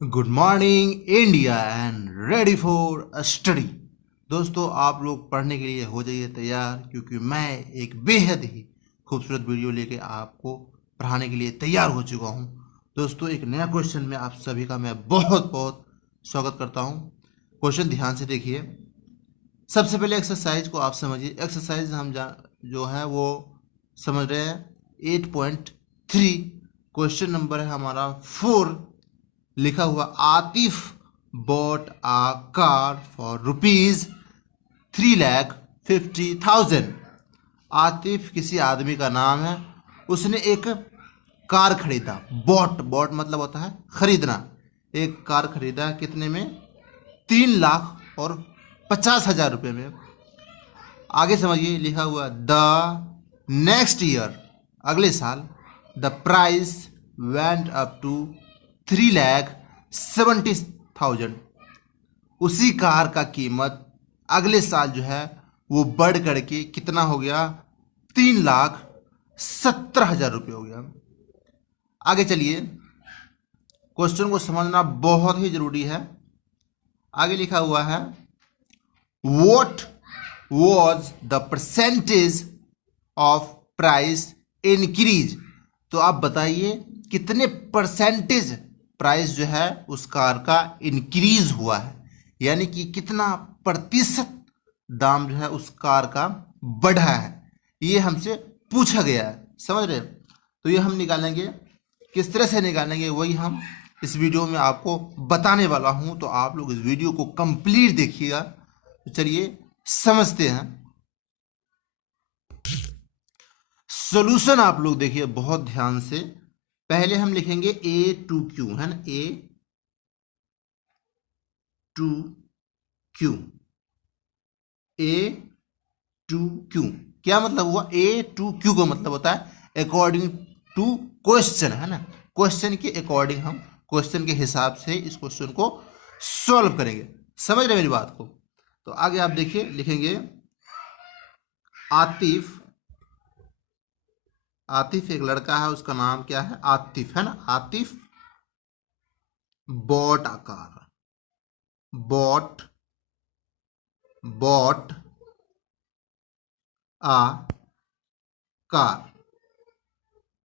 Good morning India and ready for study. दोस्तों, आप लोग पढ़ने के लिए हो जाइए तैयार, क्योंकि मैं एक बेहद ही खूबसूरत वीडियो लेके आपको पढ़ाने के लिए तैयार हो चुका हूं। दोस्तों, एक नया क्वेश्चन में आप सभी का मैं बहुत बहुत स्वागत करता हूं। क्वेश्चन ध्यान से देखिए। सबसे पहले एक्सरसाइज को आप समझिए। एक्सरसाइज हम जो है वो समझ रहे हैं 8.3। क्वेश्चन नंबर है हमारा 4। लिखा हुआ Atif bought a car for rupees 3,50,000। Atif किसी आदमी का नाम है। उसने एक कार खरीदा। बॉट बॉट मतलब होता है खरीदना। एक कार खरीदा कितने में? 3,50,000 रुपये में। आगे समझिए, लिखा हुआ द नेक्स्ट ईयर, अगले साल, the price went up to 3,70,000। उसी कार का कीमत अगले साल जो है वो बढ़ करके कितना हो गया? 3,70,000 रुपये हो गया। आगे चलिए, क्वेश्चन को समझना बहुत ही जरूरी है। आगे लिखा हुआ है what was the percentage of price increase. तो आप बताइए कितने परसेंटेज प्राइस जो है उस कार का इंक्रीज हुआ है, यानी कि कितना प्रतिशत दाम जो है उस कार का बढ़ा है। ये हमसे पूछा गया है, समझ रहे? तो ये हम निकालेंगे। किस तरह से निकालेंगे वही हम इस वीडियो में आपको बताने वाला हूं। तो आप लोग इस वीडियो को कंप्लीट देखिएगा। तो चलिए समझते हैं। सॉल्यूशन आप लोग देखिए बहुत ध्यान से। पहले हम लिखेंगे A to Q, है ना? A to Q, A to Q क्या मतलब हुआ? A to Q का मतलब होता है अकॉर्डिंग टू क्वेश्चन, है ना? क्वेश्चन के अकॉर्डिंग हम क्वेश्चन के हिसाब से इस क्वेश्चन को सॉल्व करेंगे। समझ रहे मेरी बात को? तो आगे आप देखिए, लिखेंगे आतिफ। आतिफ एक लड़का है, उसका नाम क्या है? आतिफ, है ना? Atif bought a car, bought bought a car,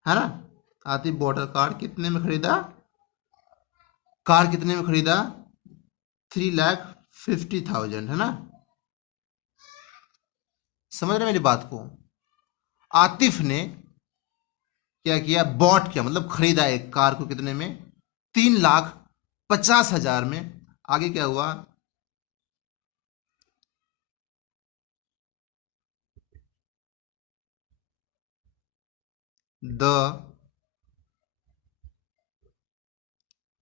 है ना? आतिफ बॉट a कार कितने में खरीदा? कार कितने में खरीदा? 3,50,000, है ना? समझ रहे मेरी बात को? आतिफ ने क्या किया? बॉट किया मतलब खरीदा एक कार को कितने में? 3,50,000 में। आगे क्या हुआ? The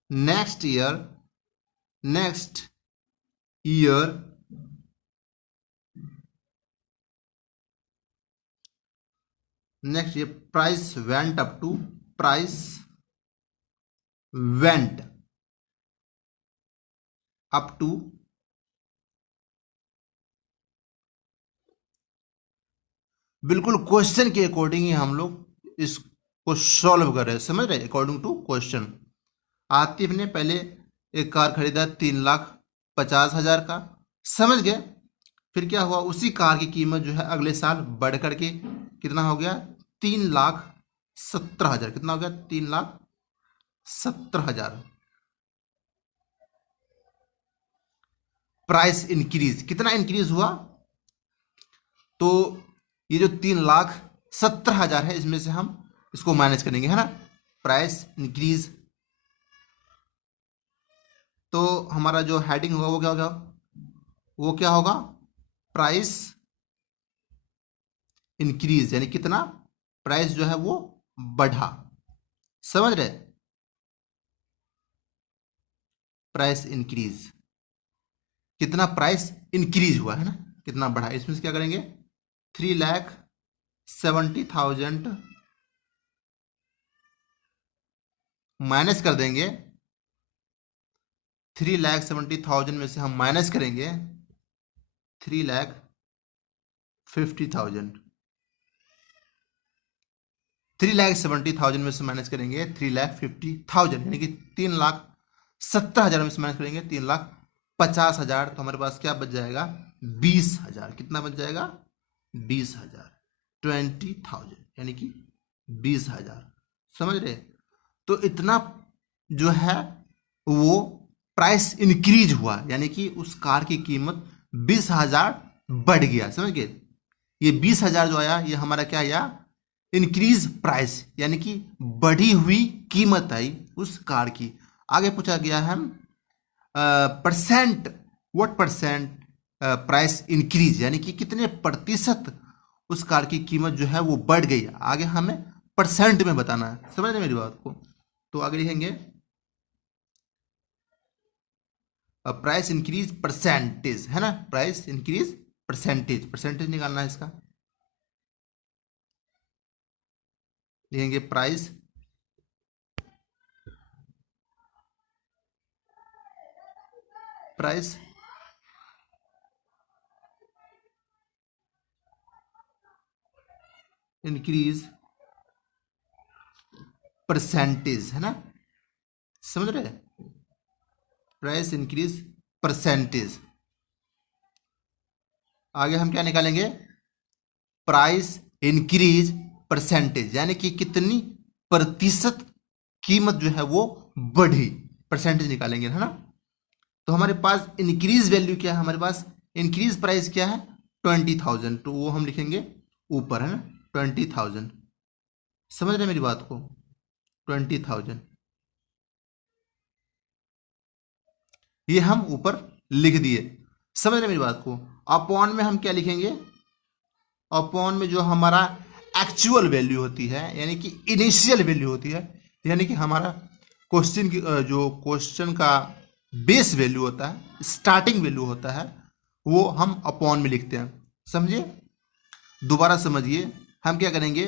next year, next year next year price went up to, price went up to बिल्कुल क्वेश्चन के अकॉर्डिंग ही हम लोग इसको सॉल्व कर रहे हैं, समझ रहे? According to question. आतिफ ने पहले एक कार खरीदा 3,50,000 का, समझ गए? फिर क्या हुआ? उसी कार की कीमत जो है अगले साल बढ़ करके कितना हो गया? 3,70,000। कितना हो गया? 3,70,000। प्राइस इंक्रीज, कितना इंक्रीज हुआ? तो ये जो 3,70,000 है, इसमें से हम इसको माइनस करेंगे, है ना? Price increase. तो हमारा जो हेडिंग होगा वो क्या होगा? वो क्या होगा? प्राइस इंक्रीज, यानी कितना प्राइस जो है वो बढ़ा। समझ रहे? प्राइस इंक्रीज, कितना प्राइस इंक्रीज हुआ, है ना? कितना बढ़ा। इसमें से क्या करेंगे? 3,70,000 माइनस कर देंगे। 3,70,000 में से हम माइनस करेंगे 3,50,000। 3,70,000 में से माइनस करेंगे 3,50,000, यानी कि 70,000 में से माइनस करेंगे 3,50,000, तो हमारे पास क्या बच जाएगा 20,000। कितना बच जाएगा 20,000, 20,000 यानी कि 20,000। समझ रहे? तो इतना जो है वो प्राइस इंक्रीज हुआ, यानी कि उस कार की कीमत 20,000 बढ़ गया। समझ गए? ये 20,000 जो आया ये हमारा क्या आया इंक्रीज प्राइस, यानी कि बढ़ी हुई कीमत आई उस कार की। आगे पूछा गया है percent, what percent price increase, यानी कि कितने प्रतिशत उस कार की कीमत जो है वो बढ़ गई। आगे हमें परसेंट में बताना है। समझ रहे मेरी बात को? तो आगे लिखेंगे प्राइस इंक्रीज परसेंटेज, है ना, प्राइस इंक्रीज परसेंटेज, परसेंटेज निकालना है इसका। लिखेंगे प्राइस प्राइस इंक्रीज परसेंटेज, है ना, समझ रहे? Price increase percentage. आगे हम क्या निकालेंगे प्राइस इंक्रीज परसेंटेज, यानी कि कितनी प्रतिशत कीमत जो है वो बढ़ी, परसेंटेज निकालेंगे, है ना। तो हमारे पास इंक्रीज वैल्यू क्या है, हमारे पास इंक्रीज प्राइस क्या है 20,000, तो वो हम लिखेंगे ऊपर, है ना, 20,000। समझ रहे मेरी बात को? 20,000 ये हम ऊपर लिख दिए। समझ रहे मेरी बात को? अपॉन में हम क्या लिखेंगे, अपॉन में जो हमारा एक्चुअल वैल्यू होती है, यानी कि इनिशियल वैल्यू होती है, यानी कि हमारा क्वेश्चन की जो क्वेश्चन का बेस वैल्यू होता है, स्टार्टिंग वैल्यू होता है, वो हम अपॉन में लिखते हैं। समझिए, दोबारा समझिए। हम क्या करेंगे,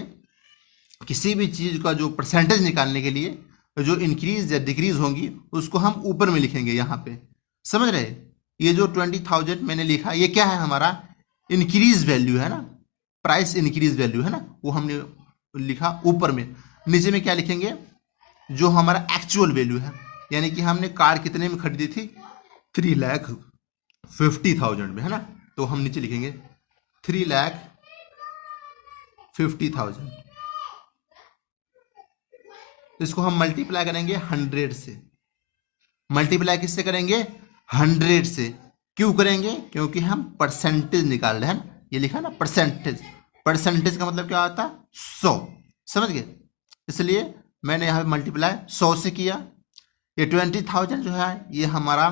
किसी भी चीज़ का जो परसेंटेज निकालने के लिए जो इंक्रीज या डिक्रीज होंगी उसको हम ऊपर में लिखेंगे यहाँ पे। समझ रहे? ये जो 20,000 मैंने लिखा ये क्या है हमारा इंक्रीज वैल्यू, है ना, प्राइस इंक्रीज वैल्यू, है ना, वो हमने लिखा ऊपर में। नीचे में क्या लिखेंगे, जो हमारा एक्चुअल वैल्यू है, यानी कि हमने कार कितने में खरीदी थी 3,50,000 में, है ना, तो हम नीचे लिखेंगे 3,50,000। इसको हम मल्टीप्लाई करेंगे 100 से। मल्टीप्लाई किससे करेंगे 100 से। क्यों करेंगे, क्योंकि हम परसेंटेज निकाल रहे हैं ना, ये लिखा ना परसेंटेज, परसेंटेज का मतलब क्या होता है 100। समझ गए? इसलिए मैंने यहाँ पे मल्टीप्लाई 100 से किया। ये 20,000 जो है ये हमारा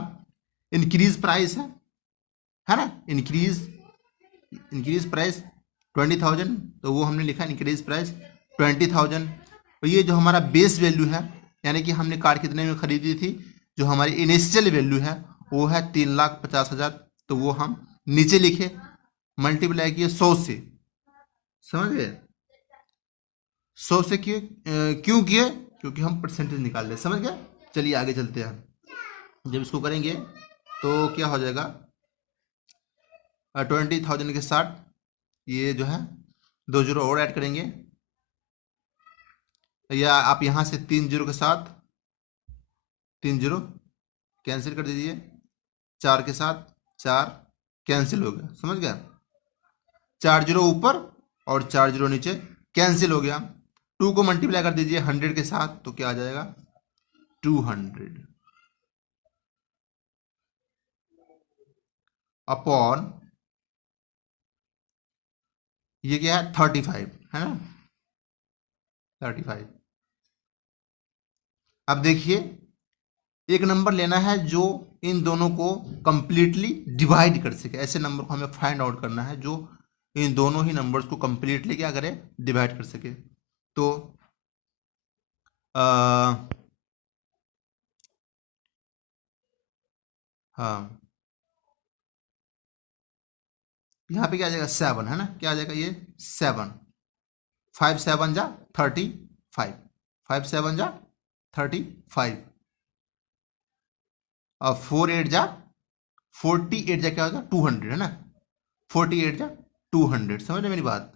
इंक्रीज प्राइस है ना, इंक्रीज इंक्रीज प्राइस 20,000, तो वो हमने लिखा इंक्रीज प्राइस 20,000। और ये जो हमारा बेस वैल्यू है, यानी कि हमने कार कितने में खरीदी थी, जो हमारी इनिशियल वैल्यू है वो है 3,50,000, तो वो हम नीचे लिखे, मल्टीप्लाई किए 100 से। समझ गए? 100 से किए, क्यों किए, क्योंकि हम परसेंटेज निकाल रहे। समझ गए? चलिए आगे चलते हैं। जब इसको करेंगे तो क्या हो जाएगा 20,000 के साथ ये जो है 2 जीरो और ऐड करेंगे, या आप यहाँ से 3 जीरो के साथ 3 जीरो कैंसिल कर दीजिए, 4 के साथ 4 कैंसिल हो गया। समझ गया? 4 जीरो ऊपर और 4 जीरो नीचे कैंसिल हो गया। 2 को मल्टीप्लाई कर दीजिए 100 के साथ, तो क्या आ जाएगा 200 अपॉन ये क्या है 35, है ना, 35। अब देखिए एक नंबर लेना है जो इन दोनों को कंप्लीटली डिवाइड कर सके, ऐसे नंबर को हमें फाइंड आउट करना है जो इन दोनों ही नंबर्स को कंप्लीटली क्या करे डिवाइड कर सके। तो हाँ, यहाँ पे क्या आ जाएगा 7, है ना, क्या आ जाएगा ये 7, 5 7 जा 35, 5 7 जा 35, और 4 8 जा 48 जा क्या होगा 200, है ना, 48 जा 200। समझ रहे मेरी बात?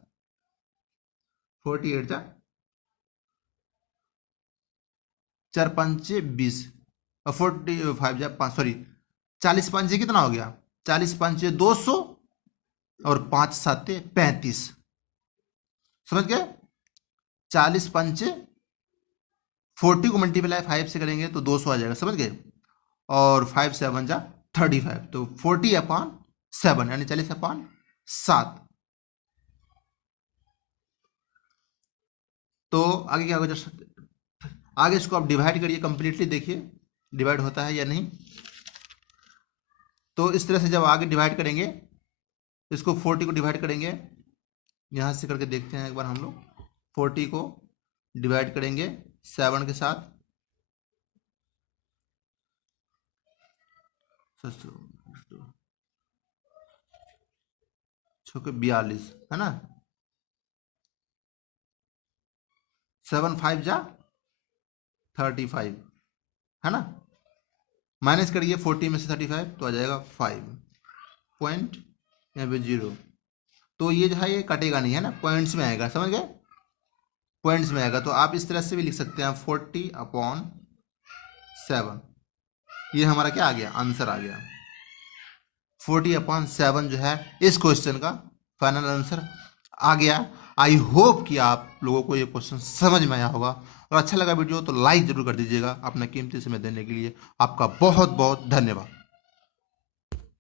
48 जा 4 5 20, 45 सॉरी 40 पंचे कितना हो गया, 40 पंचे 200 और 5 साते 35, समझ गए। 40 पंचे 40 को मल्टीप्लाई 5 से करेंगे तो 200 आ जाएगा, समझ गए। और 5 7 जा 35, तो 40/7 यानी 40/7। तो आगे क्या होगा, आगे इसको आप डिवाइड करिए, कंप्लीटली देखिए डिवाइड होता है या नहीं। तो इस तरह से जब आगे डिवाइड करेंगे, इसको 40 को डिवाइड करेंगे, यहाँ से करके देखते हैं एक बार हम लोग। 40 को डिवाइड करेंगे 7 के साथ, 42 है ना, 7 5 जा 35 है ना। माइनस करिए 40 में से 35 तो आ जाएगा 5 पॉइंट यहाँ पे 0। तो ये जो है ये कटेगा नहीं है ना, पॉइंट्स में आएगा, समझ गए, पॉइंट्स में आएगा। तो आप इस तरह से भी लिख सकते हैं 40/7, ये हमारा क्या आ गया, आंसर आ गया। 40/7 जो है इस क्वेश्चन का फाइनल आंसर आ गया। आई होप कि आप लोगों को ये क्वेश्चन समझ में आया होगा, और अच्छा लगा वीडियो तो लाइक जरूर कर दीजिएगा। अपना कीमती समय देने के लिए आपका बहुत बहुत धन्यवाद।